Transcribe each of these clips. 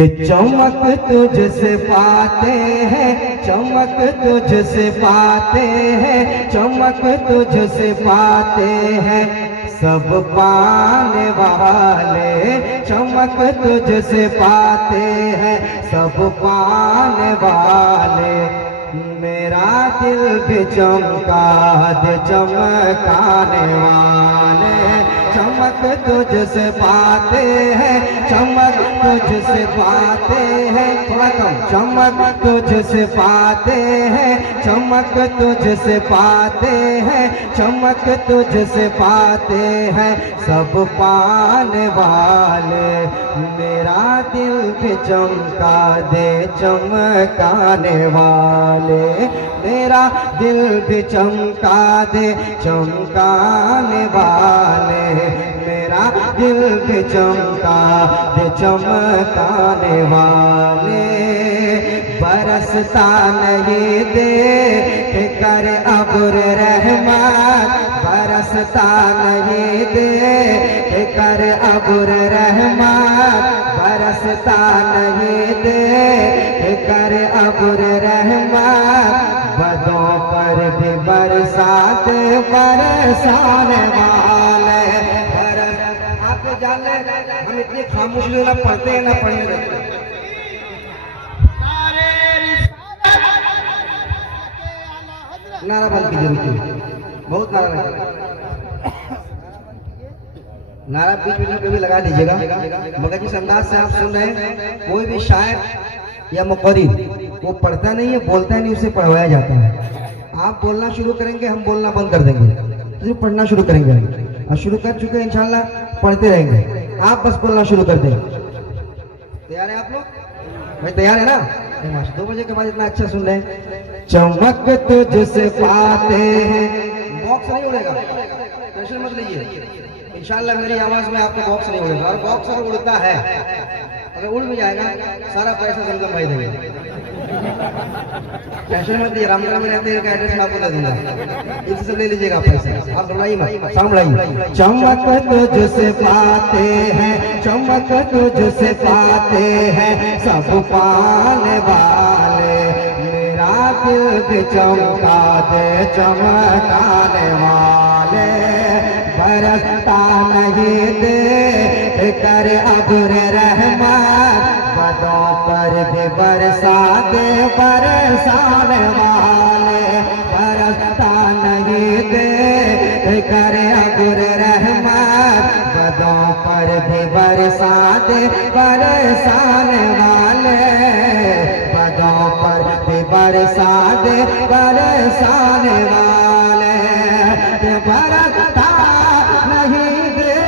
कि चमक तुझसे पाते हैं, चमक तुझसे पाते हैं, चमक तुझसे पाते हैं सब पाने वाले, चमक तुझसे पाते हैं सब पाने वाले। मेरा दिल भी चमका दे चमकाने वाले, चमक तुझसे पाते हैं, चमक तुझसे पाते हैं, थोड़ा कम, चमक तुझसे पाते हैं, चमक तुझसे पाते हैं, चमक तुझसे पाते हैं सब पाने वाले। मेरा दिल भी चमका दे चमकाने वाले, मेरा दिल भी चमका दे चमकाने वाले, मेरा दिल भी चमका दे चमकाने वाले। बरसता नहीं दे कर अब्र रहमत, बरसता नहीं दे कर अब्र रहमत, बरसता नहीं दे कर अब्र रहमत। बदों पर भी बरसात बरसाने वाले। आप तो जान ले हम इतनी खामोशी से ना पढ़ते हैं ना पढ़ने देते हैं। नारा बंद कीजिए, बहुत नारा लगा, नारा बीच बीच में कभी लगा दीजिएगा, मगर जिस अंदाज से आप सुन रहे हैं, कोई भी शायर या मुक़र्रिर वो पढ़ता नहीं है, बोलता नहीं, उसे पढ़वाया जाता है। आप बोलना शुरू करेंगे, हम बोलना बंद कर देंगे, सिर्फ पढ़ना शुरू करेंगे, और शुरू कर चुके हैं इंशाल्लाह, पढ़ते रहेंगे। आप बस बोलना शुरू कर देंगे। तैयार है आप लोग? भाई तैयार है ना? 2 बजे के बाद इतना अच्छा सुन रहे हैं। चमक तुझसे पाते हैं, बॉक्स नहीं उड़ेगा, टेंशन मत लीजिए, इंशाल्लाह मेरी आवाज में आपका बॉक्स नहीं उड़ेगा। और बॉक्स अगर उड़ता है, अगर उड़ भी जाएगा, सारा पैसा जमजम भाई देंगे, टेंशन मत लीजिए। रामनगर में रहते हैं, एड्रेस मैं आपको दे दूंगा, इनसे सब ले लीजिएगा पैसा, आप लड़ाई मत, साउंड लड़ाई। चमक तुझसे पाते हैं, चमक तुझसे पाते हैं सब पाने वाले। मेरा दिल भी चमका दे चमकाने वाले। बरसता नहीं दे कर अब्र रहमत, बदों पर भी बरसा दे बरसाने वाले। बरसता नहीं दे कर अब्र रहमत, बदों पर भी बरसा दे बरसाने वाले। बदों पर भी बरसा दे बरसाने वाले। बरसता नहीं दे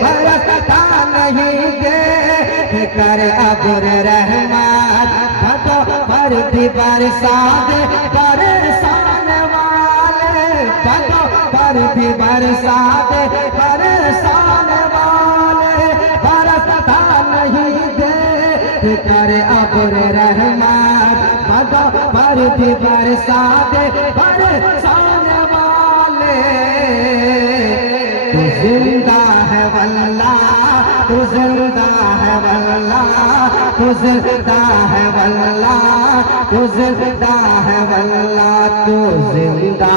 बरसता नहीं दे कर अब्र रहमत, बदों पर भी बरसा दे बरसाने वाले। बदों पर भी बरसा दे बरसाने वाले। बरसता नहीं दे कर अब्र रहमत, बदों पर भी बरसा दे बरसाने वाले। तू जिंदा है वल्लाह, तू जिंदा है वल्लाह, तू जिंदा है वल्लाह, तू जिंदा है वल्लाह, तू जिंदा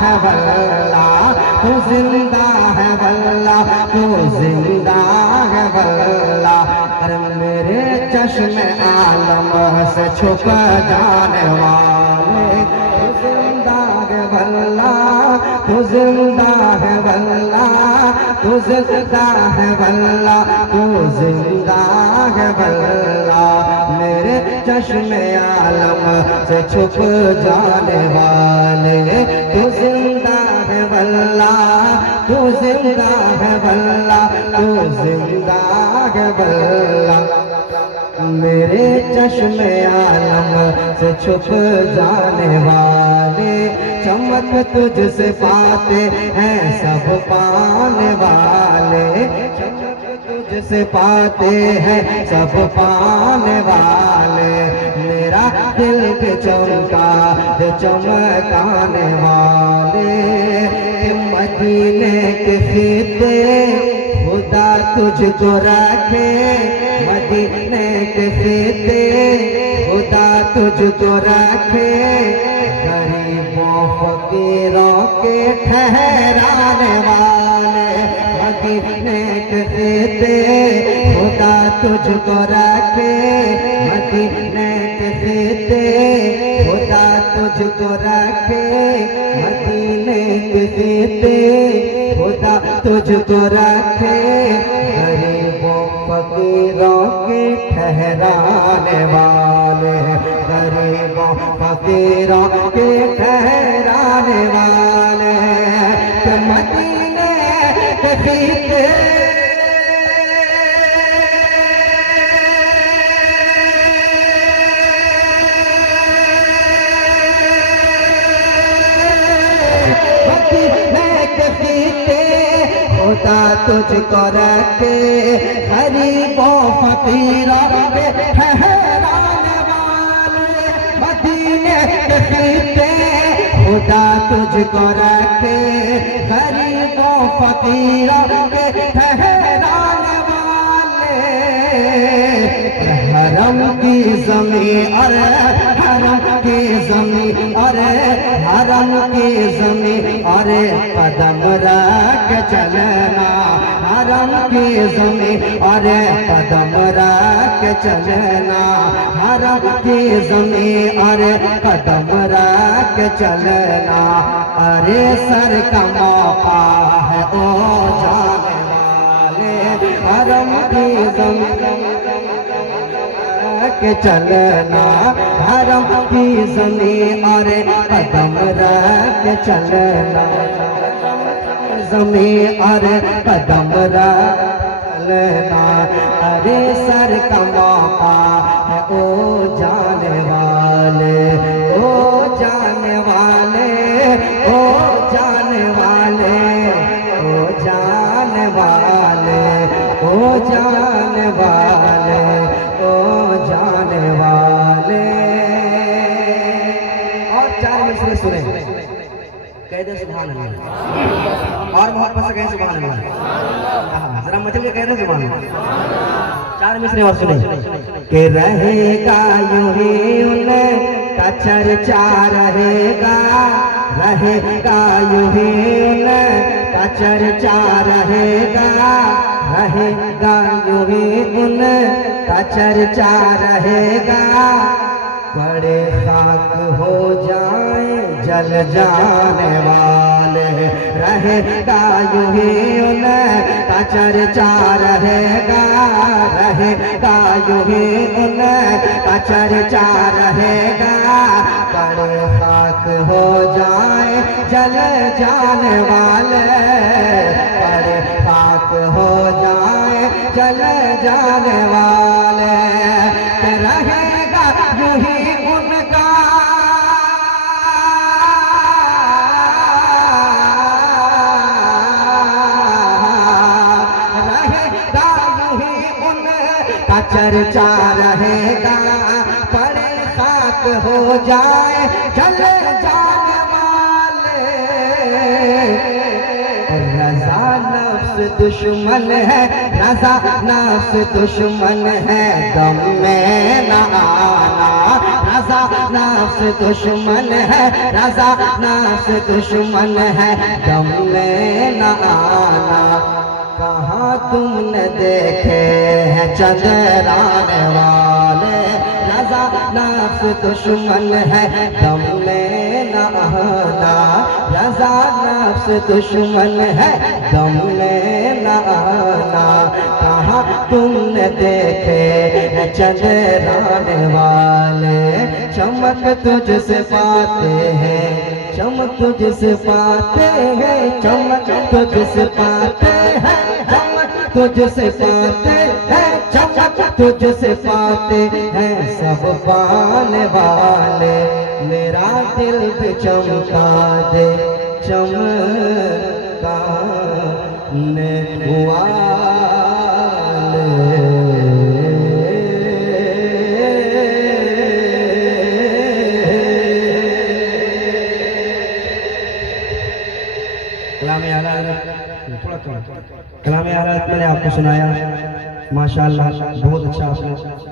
है वल्लाह, तू जिंदा है वल्लाह, तू जिंदा है वल्लाह। अरे मेरे चश्मे आलम से छुप जाने वाले। तू जिंदा है वल्लाह, तू जिंदा है वल्लाह, तू जिंदा है वल्लाह, तू जिंदा है वल्लाह। मेरे चश्मे आलम से छुप जाने वाले। तू जिंदा है वल्लाह, तू जिंदा है वल्लाह, तू जिंदा है वल्लाह। मेरे चश्मे आलम से छुप जाने वाले। चमक तुझसे पाते हैं सब पाने वाले। तुझसे पाते हैं सब पाने वाले। मेरा मेरा दिल पे चमका चमकाने वाले मदीने के फीते खुदा तुझको रखे मदीने के फीते खुदा तुझको रखे गरीबों फकीरों के ठहराने वाले मदीने के फीते खुदा तुझको रखे मदीने के फीते खुदा तुझको रखे मदीने के फीते खुदा तुझको रखे गरीबों फकीरों के ठहराने वाले गरीबों फकीरों के ठहराने वाले मदीने के फीते खुदा तुझको रखे गरीबों फकीरों के ठहराने वाले मदीने के फीते खुदा तुझको रखे गरीबों फकीरों के ठहराने वाले हरम की ज़मीं अरे हरम की ज़मीं अरे हरम की ज़मीं अरे कदम रख चलना हरम की ज़मीं अरे कदम रख चलना हरम की ज़मीं अरे कदम रख चलना अरे सर का मौका है ओ जाने वाले हरम की ज़मीं के चलना हरम की ज़मीं अरे कदम रख चलना ज़मीं अरे कदम रख चलना अरे सर का मौका है ओ जाने वाले ओ जाने वाले ओ जाने वाले ओ जाने वाले ओ जाने वाले ओ जाने वाले और चार मिसरे सुने कह दे सुभान अल्लाह और मोहब्बत से कहे सुभान अल्लाह जरा मचल के कह दे सुभान अल्लाह चार मिसरे और सुने कि रहेगा यूं ही उनका चर्चा रहेगा यूं ही उनका चर्चा रहेगा यूं ही उनका चर्चा रहेगा बड़े खाक हो जाए जल जाने वाले रहेगा यूं ही उनका चर्चा रहेगा यूं ही उनका चर्चा रहेगा बड़े खाक हो जाए जल जाने वाले बड़े खाक हो जाए जल जाने वाले रहेगा यूं ही उनका रहेगा यूं ही उनका चर्चा रहेगा बड़े खाक हो जाए जल जाने वाले रज़ा नफ्स दुश्मन है रज़ा नफ्स दुश्मन है दम में न आना रज़ा नफ्स दुश्मन है रज़ा नफ्स दुश्मन है दम में न आना कहाँ तुमने देखे हैं चंद्राने वाले रज़ा नफ्स दुश्मन है दम में न आना रज़ा नफ्स दुश्मन है दम में न आना कहाँ तुमने देखे हैं चंद्राने वाले चमक तुझसे पाते हैं चमक तुझसे पाते हैं चमक तुझसे पाते हैं चमक तुझसे पाते हैं चमक तुझसे पाते हैं सब पाने वाले मेरा दिल भी चमका दे चमकाने वाले। कलाम आला कलाम आला मैंने आपको सुनाया, माशाअल्लाह बहुत अच्छा आपने